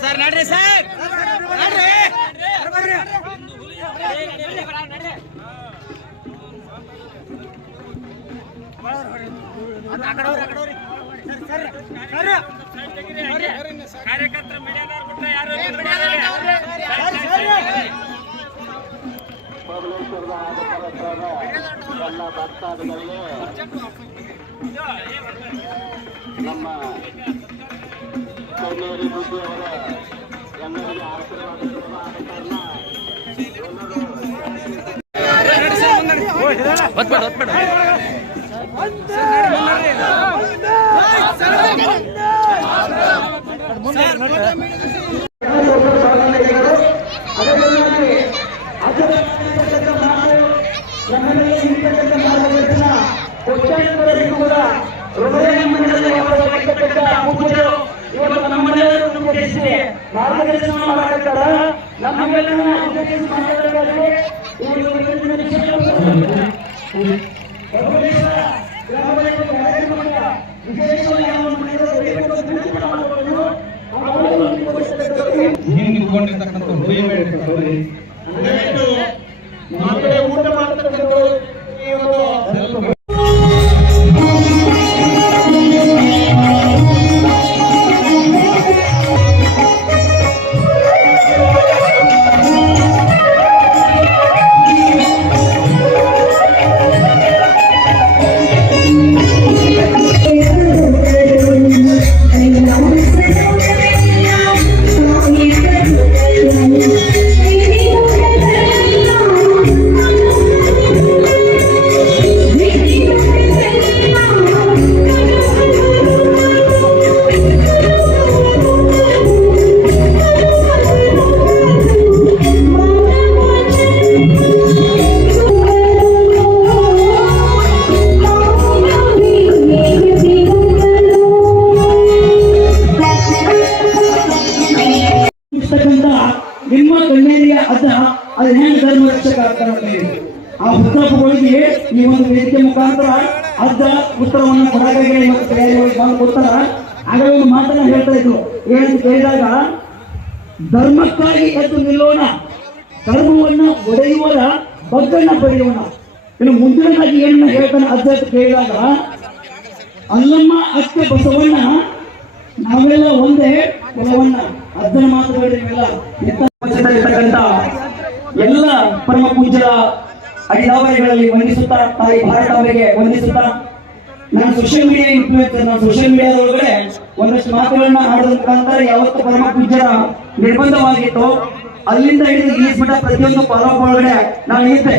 Sir ನಡ್ರಿ sir ನಡ್ರಿ ಕಾರ್ಯಕರ್ತರು ಮೀಡಿಯಾದವ್ರು ಬಿಟ್ಟ ಯಾರು ಎಲ್ಲ ಭಕ್ತಾದಿಗಳಿಗೆ ನಮ್ಮ ಕಣ್ಣೇರಿ ಬುದ್ಧಿಯವರ ಎಲ್ಲರಿಗೆ ಆಶೀರ್ವಾದ ಮಾರ್ಗದರ್ಶನ ಮಾಡಾಕತ್ತಾರ. ನಮ್ಮೆಲ್ಲ ಊಟ ಮಾಡ್ತಕ್ಕಂಥ ನಿಮ್ಮ ಕಣ್ಣೇರಿಯ ಅದ ಅದು ಹೆಂಗ್ ಧರ್ಮ ರಕ್ಷಕ ಆಗ್ತಾರೆ. ಆ ಉತ್ತರಗಳಿಗೆ ಈ ಒಂದು ವೇದಿಕೆ ಮುಖಾಂತರ ಅದ ಉತ್ತರವನ್ನು ಕೊಡಗಾಗಿರಿ ಮತ್ತು ತಯಾರಿಗಳಿಗೆ ಬಂದು ಕೊಡ್ತಾರ. ಆಗ ಒಂದು ಮಾತನ್ನ ಹೇಳ್ತಾ ಇದ್ರು, ಏನಂತ ಕೇಳಿದಾಗ, ಧರ್ಮಕ್ಕಾಗಿ ಎದ್ದು ನಿಲ್ಲೋಣ, ಧರ್ಮವನ್ನ ಒಡೆಯುವರ ಬಗ್ಗನ್ನ ಬರೆಯೋಣ. ಇನ್ನು ಮುಂದಿನದಾಗಿ ಏನನ್ನ ಹೇಳ್ತಾನೆ ಅಜ್ಜ ಅಂತ ಕೇಳಿದಾಗ, ಅಲ್ಲಮ್ಮ ಅಕ್ಕೆ ಬಸವಣ್ಣ ನಾವೆಲ್ಲ ಒಂದೇ ಕುಲವನ್ನ. ಅಜ್ಜನ ಮಾತುಗಳಿವೆಲ್ಲ ಇರ್ತಕ್ಕಂಥ ಎಲ್ಲ ಪರಮ ಪೂಜ್ಯರ ಅಡಿದಾವರಿಗಳಲ್ಲಿ ವಂದಿಸುತ್ತಾ, ತಾಯಿ ಭಾರತ ಅವರಿಗೆ ವಂದಿಸುತ್ತಾ, ನಾನು ಸೋಷಿಯಲ್ ಮೀಡಿಯಾ ಇನ್ಫ್ಲೂಯೆನ್ಸರ್. ನಾನು ಸೋಷಿಯಲ್ ಮೀಡಿಯಾದ ಒಳಗಡೆ ಒಂದಷ್ಟು ಮಾತುಗಳನ್ನ ಆಡೋದ್ರ ಮುಖಾಂತರ ಯಾವತ್ತು ಪರಮ ಪೂಜ್ಯರ ನಿರ್ಬಂಧವಾಗಿತ್ತು ಅಲ್ಲಿಂದ ಹಿಡಿದು ಇಳಿಸ್ಬಿಟ್ಟ ಪ್ರತಿಯೊಂದು ಪರಮ ಒಳಗಡೆ ನಾನು ಇದ್ದೆ.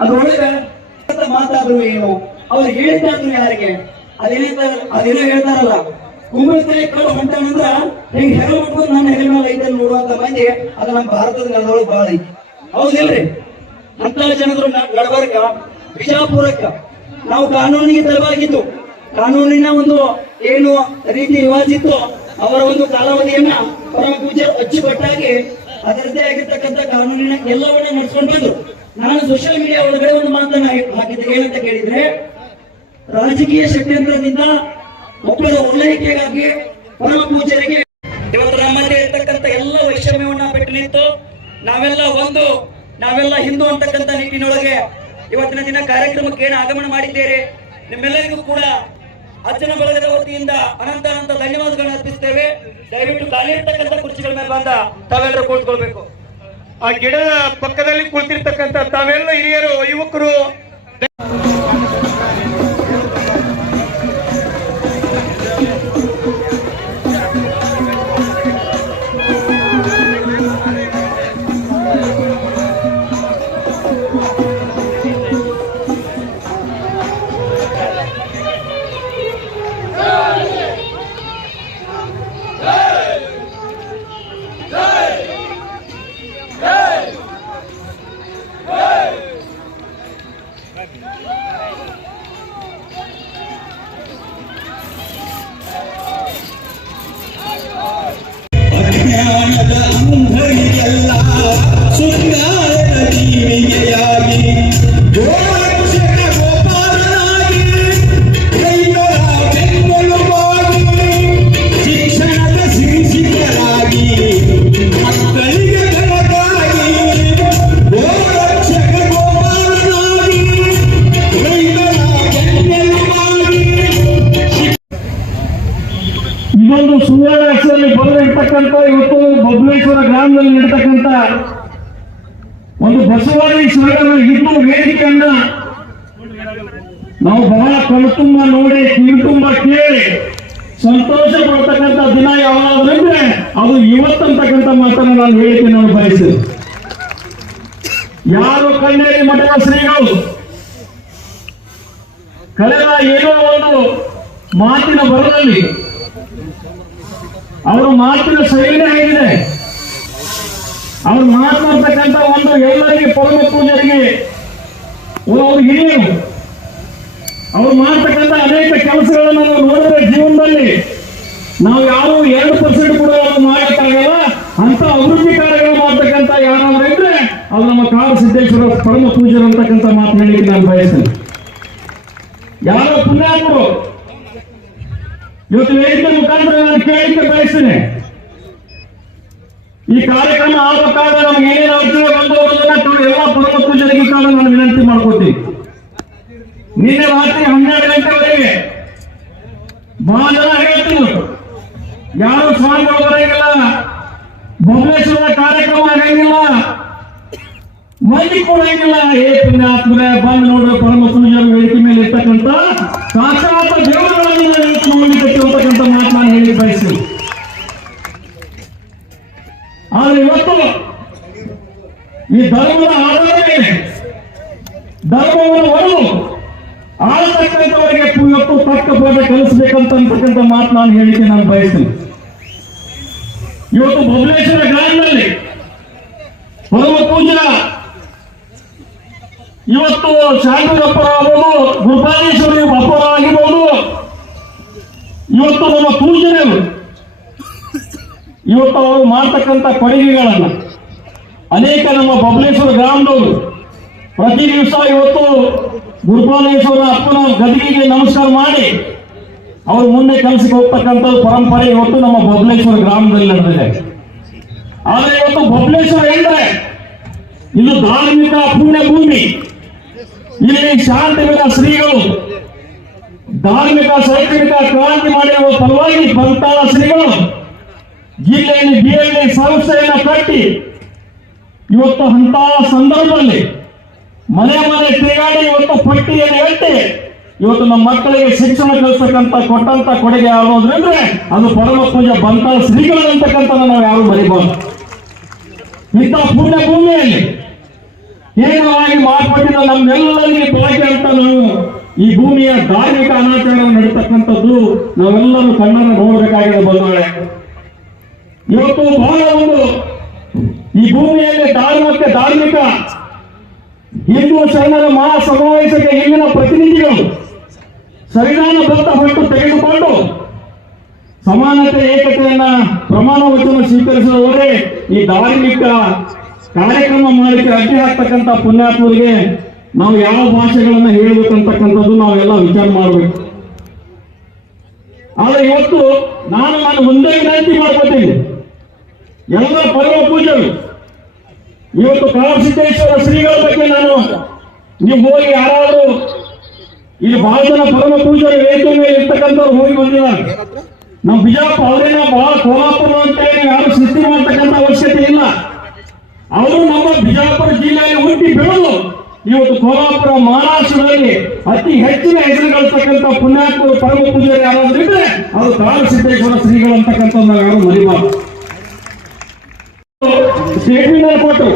ಅದ್ರೊಳಗೆ ಮಾತಾದ್ರು ಏನು, ಅವ್ರು ಹೇಳಿದ್ದಾದ್ರು ಯಾರಿಗೆ, ಅದೇನೋ ಹೇಳ್ತಾರಲ್ಲ, ಕುಂಬಳಕಾಯಿ ಕಳ್ಳು ಹೊಂಟಾನಂದ್ರ ಹಿಂಗ್ ಹೆಗಲು ಮಾಡ್ಕೊಂಡು ನನ್ನ ಹೆಗಲ ಮೇಲೆ ಐತಲ್ಲಿ ನೋಡುವಂತ ಮಂದಿ ಅದು ನಮ್ಮ ಭಾರತದ ನೆಲದೊಳಗೆ ಬಾಳ ಐತಿ. ಹೌದಿಲ್ರಿ? ಅಂತ ಜನರು ನಡಬರ್ಕ, ಬಿಜಾಪುರಕ್ಕ ನಾವು ಕಾನೂನಿಗೆ ತರಬೇಕಿತ್ತು. ಕಾನೂನಿನ ಒಂದು ಏನು ರೀತಿ ರಿವಾಜ್ ಇತ್ತು, ಅವರ ಒಂದು ಕಾಲಾವಧಿಯನ್ನ ಪರಮ ಪೂಜ್ಯರು ಅಚ್ಚುಕಟ್ಟಾಗಿ ಅದರದ್ದೇ ಆಗಿರ್ತಕ್ಕಂಥ ಕಾನೂನಿನ ಎಲ್ಲವನ್ನ ನಡೆಸ್ಕೊಂಡು ಬಂದ್ರು. ನಾನು ಸೋಷಿಯಲ್ ಮೀಡಿಯಾ ಒಳಗಡೆ ಒಂದು ಮಾತನ್ನ ಹಾಕಿದ್ದೆ. ಏನಂತ ಕೇಳಿದ್ರೆ, ರಾಜಕೀಯ ಷಡ್ಯಂತ್ರದಿಂದ ಒಬ್ಬರ ಓಲೈಕೆಗಾಗಿ ಪರಮ ಪೂಜ್ಯರಿಗೆ ಇವತ್ತು ನಮ್ಮಲ್ಲಿ ಇರ್ತಕ್ಕಂಥ ಎಲ್ಲ ವೈಷಮ್ಯವನ್ನ ಬಿಟ್ಟು ನಿಂತು ನಾವೆಲ್ಲ ಹಿಂದೂ ಅಂತಕ್ಕಂಥ ನಿಟ್ಟಿನೊಳಗೆ ಇವತ್ತಿನ ದಿನ ಕಾರ್ಯಕ್ರಮಕ್ಕೆ ಏನು ಆಗಮನ ಮಾಡಿದ್ದೇವೆ. ನಿಮ್ಮೆಲ್ಲರಿಗೂ ಕೂಡ ಅಜ್ಜನ ಬಳಗದ ವತಿಯಿಂದ ಅನಂತ ಧನ್ಯವಾದಗಳನ್ನು ಅರ್ಪಿಸ್ತೇವೆ. ದಯವಿಟ್ಟು ಖಾಲಿ ಇರ್ತಕ್ಕಂಥ ಕುರ್ಚಿಗಳ ಮೇಲೆ ಬಂದ ತಾವೆಲ್ಲರೂ ಕೂತ್ಕೊಳ್ಬೇಕು. ಆ ಗಿಡದ ಪಕ್ಕದಲ್ಲಿ ಕುಳಿತಿರ್ತಕ್ಕಂಥ ತಾವೆಲ್ಲ ಹಿರಿಯರು, ಯುವಕರು, ಅಜ್ಞಾನದ ಅಂಧರಿಗೆಲ್ಲ ಸುಜ್ಞಾನದ ಜೀವಿಗೆಯಾಗಿ ಗೋರಕ್ಷಕ ಗೋಪಾಲನಾಗಿ ರೈತರ ಬೆಂಬಲವಾಗಿ ಶಿಕ್ಷಣದ ಶಿಕ್ಷಕರಾಗಿ ಮಕ್ಕಳಿಗೆ ಬೆಳಕಾಗಿ ಗೋರಕ್ಷಕ ಗೋಪಾಲನಾಗಿ ರೈತರ ಬೆಂಬಲವಾಗಿ ಇದೊಂದು ಸುವರ್ಣಾಕ್ಷರಲ್ಲಿ ಬರೆದಿರ್ತಕ್ಕಂಥ ಇವತ್ತು ಬಬಲೇಶ್ವರ ಗ್ರಾಮದಲ್ಲಿ ನಡೀತಕ್ಕಂಥ ಒಂದು ಬಸವಾದಿ ಸಾಗರ ಹಿಂದೂ ವೇದಿಕೆಯನ್ನ ನಾವು ಬಹಳ ಕಣ್ತುಂಬ ನೋಡಿ ಕಿವಿತುಂಬ ಕೇಳಿ ಸಂತೋಷ ಪಡ್ತಕ್ಕಂಥ ದಿನ ಯಾವಾಗಂದ್ರೆ ಅದು ಇವತ್ತಂತಕ್ಕಂಥ ಮಾತನ್ನು ನಾನು ಹೇಳಿಕೆ ನಾನು ಬಯಸ್ತೇನೆ. ಯಾರು ಕಣ್ಣೇರಿ ಮಠದ ಶ್ರೀಗಳು ಕಳೆದ ಏನೋ ಒಂದು ಮಾತಿನ ಬರದಲ್ಲಿ ಅವರ ಮಾತಿನ ಶೈಲಿ ಹೇಗಿದೆ, ಅವ್ರು ಮಾತನಾಡ್ತಕ್ಕಂಥ ಒಂದು ಎಲ್ಲರಿಗೆ ಪರಮ ಪೂಜರಿಗೆ ಅವರು ಹಿರಿಯರು ಅವ್ರು ಮಾಡ್ತಕ್ಕಂಥ ಅನೇಕ ಕೆಲಸಗಳನ್ನು ನಾವು ನೋಡಿದ್ರೆ ಜೀವನದಲ್ಲಿ ನಾವು ಯಾರು 2% ಕೂಡ ಮಾಡಕ್ಕಾಗಲ್ಲ. ಅಂತ ಅಭಿವೃದ್ಧಿ ಕಾರ್ಯಗಳು ಮಾಡ್ತಕ್ಕಂಥ ಯಾರಾದ್ರೂ ಇದ್ರೆ ಅದು ನಮ್ಮ ಕಾಡು ಸಿದ್ದೇಶ್ವರ ಪರಮ ಪೂಜರು ಅಂತಕ್ಕಂಥ ಮಾತು ಹೇಳಿಕ್ಕೆ ನಾನು ಬಯಸ್ತೇನೆ. ಯಾರೋ ಪುಣ್ಯಾತ್ಮರು ಇವತ್ತು ವೇದಿಕೆ ಮುಖಾಂತರ ನಾನು ಕೇಳಿಕೆ ಬಯಸ್ತೇನೆ. ಈ ಕಾರ್ಯಕ್ರಮ ಆಗಬೇಕಾದ್ರೆ ನಮ್ಗೆ ಏನೇನು ಅರ್ಜುನ ಬಂದವರನ್ನ ಎಲ್ಲ ಪರಮ ಪೂಜರಿಗೆ ಕಾರಣ ನಾನು ವಿನಂತಿ ಮಾಡ್ಕೋತೀನಿ. ನಿನ್ನೆ ರಾತ್ರಿ 12 ಗಂಟೆವರೆಗೆ ಬಹಳ ಜನ ಹೇಳ್ತೀನಿ, ಯಾರು ಸ್ವಾಮಿಗಳು ಬರಂಗಿಲ್ಲ, ಬಬಲೇಶ್ವರ ಕಾರ್ಯಕ್ರಮ ಆಗಂಗಿಲ್ಲ, ಮಂದಿ ಕೊಡಂಗಿಲ್ಲ. ಪುಣ್ಯಾತ್ಮರೇ ಬಂದು ನೋಡ್ರೆ ಪರಮ ಪೂಜಾರ ವೇದಿಕೆ ಮೇಲೆ ಇರ್ತಕ್ಕಂಥ ಸಾಕ್ಷಾತ್ ದೇವರುಗಳನ್ನು ನೋಡ್ಲಿಕ್ಕೆ ಅಂತಕ್ಕಂಥ ಮಾತು ನಾನು ಹೇಳಿ ಬಯಸ್ತೀನಿ. ಆದ್ರೆ ಇವತ್ತು ಈ ಧರ್ಮದ ಆಧಾರ ಮೇಲೆ ಧರ್ಮವನ್ನು ಒಡೆದು ಆಳತಕ್ಕಂಥವರಿಗೆ ಇವತ್ತು ತಕ್ಕ ಪಾಠ ಕಲಿಸಬೇಕಂತಕ್ಕಂಥ ಮಾತು ನಾನು ಹೇಳಿಕೆ ನಾನು ಬಯಸ್ತೀನಿ. ಇವತ್ತು ಬಬಲೇಶ್ವರ ಗ್ರಾಮದಲ್ಲಿ ಪರಮ ಪೂಜಾ ಇವತ್ತು ಶಾಂತಪ್ಪ ಆಗ್ಬೋದು, ಗುರುಪಾಲೇಶ್ವರಿ ಅಪ್ಪರ ಆಗಿರ್ಬೋದು, ಇವತ್ತು ನಮ್ಮ ಪೂಜನೆಗಳು ಇವತ್ತು ಅವರು ಮಾಡ್ತಕ್ಕಂಥ ಕೊಡುಗೆಗಳನ್ನ ಅನೇಕ ನಮ್ಮ ಬಬಲೇಶ್ವರ ಗ್ರಾಮದವರು ಪ್ರತಿ ದಿವಸ ಇವತ್ತು ಗುರುಪಾಲೇಶ್ವರ ಅಪ್ಪನ ಗದಿಗೆ ನಮಸ್ಕಾರ ಮಾಡಿ ಅವರು ಮುಂದೆ ಕೆಲಸಕ್ಕೆ ಹೋಗ್ತಕ್ಕಂಥ ಪರಂಪರೆ ಇವತ್ತು ನಮ್ಮ ಬಬಲೇಶ್ವರ ಗ್ರಾಮದಲ್ಲಿ ನಡೆದಿದೆ. ಆದರೆ ಇವತ್ತು ಬಬಲೇಶ್ವರ ಎಂದರೆ ಇದು ಧಾರ್ಮಿಕ ಪುಣ್ಯ ಭೂಮಿ. ಇಲ್ಲಿ ಶಾಂತಿಗಳ ಶ್ರೀಗಳು ಧಾರ್ಮಿಕ ಶೈಕ್ಷಣಿಕ ಕ್ರಾಂತಿ ಮಾಡಿರುವ ಫಲವಾಗಿ ಬಂತಾಳ ಶ್ರೀಗಳು ಜಿಲ್ಲೆಯಲ್ಲಿ ಬಿಎಲ್ಡಿ ಸಂಸ್ಥೆಯನ್ನು ಕಟ್ಟಿ ಇವತ್ತು ಅಂತ ಸಂದರ್ಭದಲ್ಲಿ ಮನೆ ತಿರುಗಾಡಿ ಇವತ್ತು ಪಟ್ಟಿಯನ್ನು ಎತ್ತಿ ಇವತ್ತು ನಮ್ಮ ಮಕ್ಕಳಿಗೆ ಶಿಕ್ಷಣ ಕಲಿಸ್ತಕ್ಕಂಥ ಕೊಟ್ಟಂತ ಕೊಡುಗೆ ಆಗೋದ್ರಿಂದ ಅದು ಪರಮ ಪೂಜೆ ಬಂತಾಳ ಶ್ರೀಗಳು ಅಂತಕ್ಕಂಥ ನಾವು ಯಾರು ಮರಿಬಾರ್ದು. ಇಂಥ ಪುಣ್ಯ ಭೂಮಿಯಲ್ಲಿ ಹೇಗವಾಗಿ ಮಾರ್ಪಟ್ಟಿದ ನಮ್ಮೆಲ್ಲರಿಗೆ ಬಳಕೆ ಅಂತ ನಾವು ಈ ಭೂಮಿಯ ಧಾರ್ಮಿಕ ಅನಾಚಾರ ನಡೀತಕ್ಕಂಥದ್ದು ನಾವೆಲ್ಲರೂ ಕಣ್ಣನ್ನು ನೋಡಬೇಕಾಗಿದೆ ಬಂಧುಗಳೇ. ಇವತ್ತು ಬಹಳ ಒಂದು ಈ ಭೂಮಿಯಲ್ಲಿ ಧಾರ್ಮಿಕ ಹಿಂದೂ ಶರಣರ ಮಹಾ ಸಮಾವೇಶಕ್ಕೆ ಇಲ್ಲಿನ ಪ್ರತಿನಿಧಿಗಳು ಸಂವಿಧಾನ ಬದ್ಧ ಹೊಟ್ಟು ತೆಗೆದುಕೊಂಡು ಸಮಾನತೆ ಏಕತೆಯನ್ನ ಪ್ರಮಾಣ ವಚನ ಸ್ವೀಕರಿಸುವವರೇ ಈ ಧಾರ್ಮಿಕ ಕಾರ್ಯಕ್ರಮ ಮಾಡಲಿಕ್ಕೆ ಅಡ್ಡಿ ಹಾಕ್ತಕ್ಕಂಥ ಪುಣ್ಯಾತ್ಮರಿಗೆ ನಾವು ಯಾವ ಭಾಷೆಗಳನ್ನ ಹೇಳಬೇಕಂತಕ್ಕಂಥದ್ದು ನಾವೆಲ್ಲ ವಿಚಾರ ಮಾಡಬೇಕು. ಆದ್ರೆ ಇವತ್ತು ನಾನು ಒಂದೇ ವಿನಂತಿ ಮಾಡ್ಕೊತೀನಿ, ಎಲ್ಲ ಪರಮ ಪೂಜೆಗಳು ಇವತ್ತು ಕಾಳಸಿದ್ದೇಶ್ವರ ಶ್ರೀಗಳ ಬಗ್ಗೆ ನೀವು ಹೋಗಿ ಯಾರಾದರೂ ಇಲ್ಲಿ ಬಹಳ ಜನ ಪರಮ ಪೂಜೆಯ ವೇದಿಕೆ ಮೇಲೆ ಇರ್ತಕ್ಕಂಥವ್ರು ಹೋಗಿ ಬಂದಿದ್ದಾರೆ. ನಮ್ಮ ಬಿಜಾಪುರ ಅವರೇನ ಬಹಳ ಕೋಲಾಪುರ ಅಂತ ಯಾರು ಸೃಷ್ಟಿ ಮಾಡ್ತಕ್ಕಂಥ ಅವಶ್ಯಕತೆ ಇಲ್ಲ. ಅವರು ನಮ್ಮ ಬಿಜಾಪುರ ಜಿಲ್ಲೆಯಲ್ಲಿ ಹುಟ್ಟಿ ಬೆಳೆದು ಇವತ್ತು ಕೋಲಾಪುರ ಮಹಾರಾಷ್ಟ್ರದಲ್ಲಿ ಅತಿ ಹೆಚ್ಚಿನ ಹೆಸರು ಗಳಿಸ್ತಕ್ಕಂಥ ಪುಣ್ಯಾತ್ಮರು ಪರಮ ಪೂಜೆಯರು ಯಾರಾದ್ರೂ ಇದ್ರೆ ಅದು ಕಾಳಸಿದ್ದೇಶ್ವರ ಶ್ರೀಗಳು ಅಂತಕ್ಕಂಥ ನಾವು ಯಾರು ಮರಿಬಾರ್ದು. ಸ್ಟೇಟ್ಮೆಂಟ್ ಕೊಟ್ಟರು,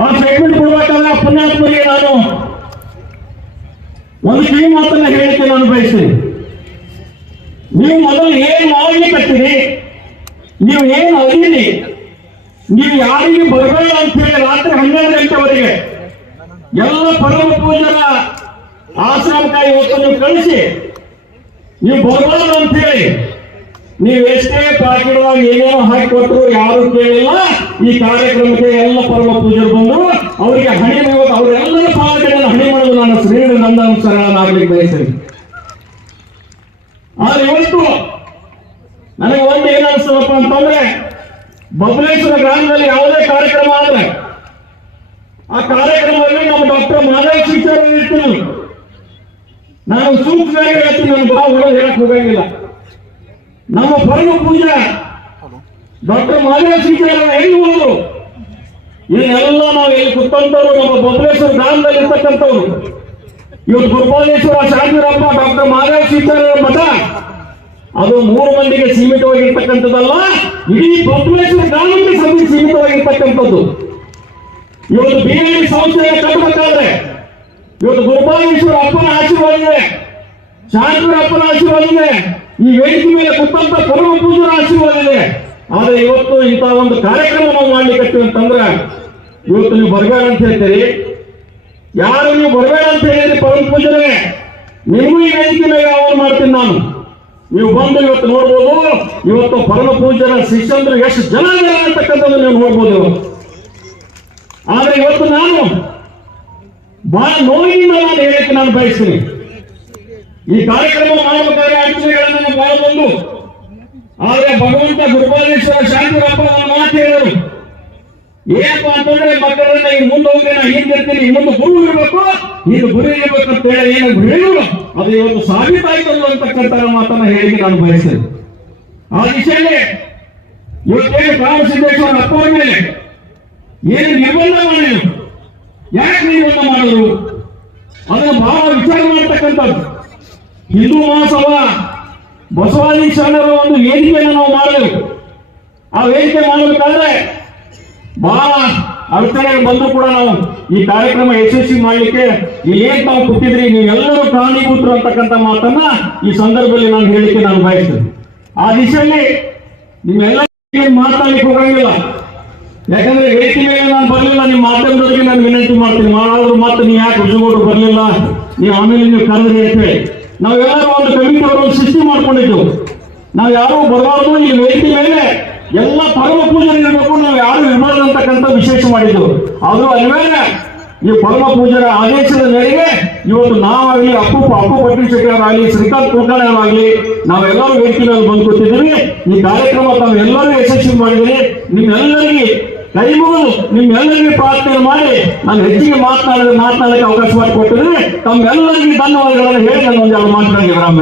ಆ ಸ್ಟೇಟ್ಮೆಂಟ್ ಕೊಡ್ಬೇಕಾದ್ರೆ ಪುಣ್ಯಾತ್ಮರಿಗೆ ನಾನು ಒಂದು ಕಿವಿ ಮಾತನ್ನ ಹೇಳಿಕೆ ನಾನು ಬಯಸ್ತೀನಿ. ನೀವು ಮೊದಲು ಏನ್ ಮಾಡ್ಲಿಕ್ಕತ್ತೀರಿ, ನೀವು ಏನ್ ಅದಿರಿ, ನೀವು ಯಾರಿಗೂ ಬರಬೇಡ ಅಂತ ಹೇಳಿ ರಾತ್ರಿ 12 ಗಂಟೆವರೆಗೆ ಎಲ್ಲ ಪರಮ ಪೂಜರ ಆಶ್ರಮಕ್ಕೆ ಇವತ್ತು ನೀವು ಕಳಿಸಿ ನೀವು ಬರಬಾರ್ದು ಅಂತ ಹೇಳಿ ನೀವು ಎಷ್ಟೇ ಪಾಕಿಡದಾಗ ಏನೇನೋ ಹಾಕಿಕೊಟ್ರು ಯಾರು ಕೇಳಿಲ್ಲ. ಈ ಕಾರ್ಯಕ್ರಮಕ್ಕೆ ಎಲ್ಲ ಪರಮ ಪೂಜರು ಬಂದರು, ಅವರಿಗೆ ಹಣಿ ಇವತ್ತು ಅವರೆಲ್ಲರ ಪಾಲಕರನ್ನು ಹಣಿ ಮಾಡೋದು ನಾನು ಶ್ರೀಗಳು ನಂದಾನುಸಾರನಾಗ್ಲಿಕ್ಕೆ ಬಯಸ್ತೀನಿ. ಆದ್ರೆ ಇವತ್ತು ನನಗೆ ಒಂದು ಏನಿಸ್ತದಪ್ಪ ಅಂತಂದ್ರೆ, ಬಬಲೇಶ್ವರ ಗ್ರಾಮದಲ್ಲಿ ಯಾವುದೇ ಕಾರ್ಯಕ್ರಮ ಆದ್ರೆ ಆ ಕಾರ್ಯಕ್ರಮದಲ್ಲಿ ನಮ್ಮ ಡಾಕ್ಟರ್ ಮಾಧವ್ ಶಿಕ್ಷರು ಇರ್ತೀನಿ. ನಾನು ಸೂಕ್ಷ್ಮವಾಗಿ ಹೇಳ್ತೀನಿ, ನಾನು ಬಹಳ ಒಳ್ಳೆ ಹೇಳಕ್ ಹೋಗಂಗಿಲ್ಲ. ನಮ್ಮ ಪರಮ ಪೂಜೆ ಡಾಕ್ಟರ್ ಮಾಧವ ಶಿಕ್ಷರನ್ನ ಎಲ್ಲಿ ಹೋದ್ರು, ಇದನ್ನೆಲ್ಲ ನಾವು ಎಲ್ಲಿ ಕುತ್ತಂತವ್ರು ನಮ್ಮ ಬಬಲೇಶ್ವರ ಗ್ರಾಮದಲ್ಲಿ ಇರ್ತಕ್ಕಂಥವ್ರು. ಇವತ್ತು ಗುರುಪಾಲೇಶ್ವರ ಶಾಂತಿರಪ್ಪ ಡಾಕ್ಟರ್ ಮಾಧವ ಶಿಕ್ಷರ ಮಠ ಅದು 3 ಮಂದಿಗೆ ಸೀಮಿತವಾಗಿರ್ತಕ್ಕಂಥದ್ದಲ್ಲ, ಇಡೀ ಬಬಲೇಶ್ವರ ಗ್ರಾಮಕ್ಕೆ ಸೀಮಿತವಾಗಿರ್ತಕ್ಕಂಥದ್ದು. ಇವತ್ತು ಬಿಎಡಿ ಸಂಸ್ಥೆಯ ಕಟ್ಟಬೇಕಾದ್ರೆ ಇವತ್ತು ಗುರುಪಾಲೇಶ್ವರ ಅಪ್ಪನ ಆಶೀರ್ವಾದ ಇದೆ, ಶಾಂತಿರಪ್ಪನ ಆಶೀರ್ವಾದ ಇದೆ, ಈ ವೇದಿಕೆ ಮೇಲೆ ಕುತ್ತಂತ ಪರಮ ಪೂಜರ ಆಶೀರ್ವಾದ ಇದೆ. ಆದ್ರೆ ಇವತ್ತು ಇಂತಹ ಒಂದು ಕಾರ್ಯಕ್ರಮ ನಾವು ಮಾಡ್ಲಿಕ್ಕೆ ಅಂತಂದ್ರೆ ಇವತ್ತು ನೀವು ಬರಬೇಡ ಅಂತ ಹೇಳ್ತೀರಿ. ಯಾರು ನೀವು ಬರಬೇಡ ಅಂತ ಹೇಳಿದ್ರಿ ಪರಮ ಪೂಜರೇ, ನಿಮಗೂ ಈ ವೇದಿಕೆ ಮೇಲೆ ಆಹ್ವಾನ ಮಾಡ್ತೀನಿ ನಾನು. ನೀವು ಬಂದು ಇವತ್ತು ನೋಡ್ಬೋದು, ಇವತ್ತು ಪರಮ ಪೂಜರ ಶಿಷ್ಯಂದ್ರು ಎಷ್ಟು ಜನ ಅಂತಕ್ಕಂಥದ್ದು ನೀವು ನೋಡ್ಬೋದು. ಆದ್ರೆ ಇವತ್ತು ನಾನು ಬಹಳ ನೋವಿನಿಂದ ನಾನು ಹೇಳಕ್ಕೆ ನಾನು ಬಯಸ್ತೀನಿ. ಈ ಕಾರ್ಯಕ್ರಮ ಮಾಡಬೇಕಾದ್ರೆ ಅಡಚಣೆಗಳನ್ನು ಬಹಳ ಬಂದು, ಆದ್ರೆ ಭಗವಂತ ಗುರುಪಾಲೇಶ್ವರ ಶಾಂತಿರಪ್ಪ ಅವರ ಮಾತು ಹೇಳಿದರು, ಏನಪ್ಪಾ ಅಂತಂದ್ರೆ ಮಕ್ಕಳನ್ನ ಈಗ ಮುಂದೆ ಹೋಗಿ ನಾ ಹಿಂದಿರ್ತೀನಿ, ಮುಂದೆ ಗುರು ಇರಬೇಕು, ಇದು ಗುರು ಇರಬೇಕು ಅಂತ ಹೇಳಿ ಏನು ಹೇಳಿದ್ರು ಅದು ಇವತ್ತು ಸಾಬೀತಾಯ್ತಲ್ಲ ಅಂತಕ್ಕಂಥ ಮಾತನ್ನ ಹೇಳಿ ನಾನು ಬಯಸ್ತೇನೆ. ಆ ದಿಶೆಯಲ್ಲಿ ಇವತ್ತೇನು ಕಾಳಸಿದ್ದೇಶ್ವರ ಅಪ್ಪರ ಮೇಲೆ ಏನು ನಿರ್ಬಂಧ ಮಾಡಿದ್ರು, ಯಾಕೆ ನಿರ್ಬಂಧ ಮಾಡಿದ್ರು ಅದನ್ನು ಬಹಳ ವಿಚಾರ ಮಾಡತಕ್ಕಂಥದ್ದು. ಹಿಂದೂ ಮಹಾಸಭಾ ಬಸವಾದಿ ಶರಣರ ಒಂದು ವೇದಿಕೆಯನ್ನು ನಾವು ಮಾಡಬೇಕು. ಆ ವೇದಿಕೆ ಮಾಡಬೇಕಾದ್ರೆ ಬಹಳ ಅಡಚಣೆಗಳು ಬಂದು ಕೂಡ ನಾವು ಈ ಕಾರ್ಯಕ್ರಮ ಯಶಸ್ವಿ ಮಾಡಲಿಕ್ಕೆ ಏನ್ ತಾವು ಕೊಟ್ಟಿದ್ರಿ, ನೀವೆಲ್ಲರೂ ಕಾರಣೀಭೂತರು ಅಂತಕ್ಕಂಥ ಮಾತನ್ನ ಈ ಸಂದರ್ಭದಲ್ಲಿ ನಾನು ಹೇಳಿಕೆ ನಾನು ಬಯಸ್ತೇನೆ. ಆ ದಿಶೆಯಲ್ಲಿ ನಿಮ್ಮೆಲ್ಲ ಮಾತಾಡ್ಲಿಕ್ಕೆ ಹೋಗಂಗಿಲ್ಲ, ಯಾಕಂದ್ರೆ ವೇದಿಕೆ ಮೇಲೆ ನಾನು ಬರಲಿಲ್ಲ, ನಿಮ್ಮ ಮಾಧ್ಯಮದವರಿಗೆ ನಾನು ವಿನಂತಿ ಮಾಡ್ತೀನಿ, ಮಾಡಾದ್ರು ಮಾತು ನೀವು ಯಾಕೆ ರುಜುಗೌಡರು ಬರಲಿಲ್ಲ, ನೀವು ಆಮೇಲೆ ನೀವು ಕರೆದ್ರಿ ಅಂತ ಹೇಳಿ ನಾವೆಲ್ಲರೂ ಒಂದು ಕಮಿಟಿ ಒಂದು ಸೃಷ್ಟಿ ಮಾಡ್ಕೊಂಡಿದ್ದೆವು. ನಾವು ಯಾರು ಬರಬಾರ್ದು, ಈ ವೇದಿಕೆ ಮೇಲೆ ಎಲ್ಲ ಪರಮ ಪೂಜೆ ಇರಬೇಕು, ನಾವು ಯಾರು ಇರಬಾರ್ದು ಅಂತಕ್ಕಂಥ ವಿಶೇಷ ಮಾಡಿದ್ದೆವು. ಆದ್ರೂ ಅಲ್ವೇನೆ ಈ ಪರಮ ಪೂಜರ ಆದೇಶದ ಮೇರೆಗೆ ಇವತ್ತು ನಾವಾಗಲಿ ಅಪ್ಪು ಪಟ್ಟಿ ಶೆಟ್ಟಿಯವರಾಗಲಿ ಶ್ರೀಕಾಂತ್ ಕುಲಕರ್ಣಿಯವರಾಗಲಿ ನಾವೆಲ್ಲರೂ ವೇದಿಕೆಯಲ್ಲಿ ಬಂದು ಕೂತಿದ್ದೀವಿ. ಈ ಕಾರ್ಯಕ್ರಮ ತಾವೆಲ್ಲರೂ ಯಶಸ್ವಿ ಮಾಡಿದ್ದೀರಿ. ನಿಮ್ಮೆಲ್ಲರಿಗೆ ಕೈ ಮುಗಿದು ನಿಮ್ಮೆಲ್ಲರಿಗೆ ಪ್ರಾರ್ಥನೆ ಮಾಡಿ ನಾನು ಹೆಚ್ಚಿಗೆ ಮಾತನಾಡಲಿಕ್ಕೆ ಅವಕಾಶ ಮಾಡಿಕೊಟ್ಟಿದ್ರೆ ತಮ್ಮೆಲ್ಲರಿಗೆ ಧನ್ಯವಾದಗಳನ್ನು ಹೇಳಿ ನಾನು ಒಂದು ಮಾತನಾಡಿ ವಿರಾಮ.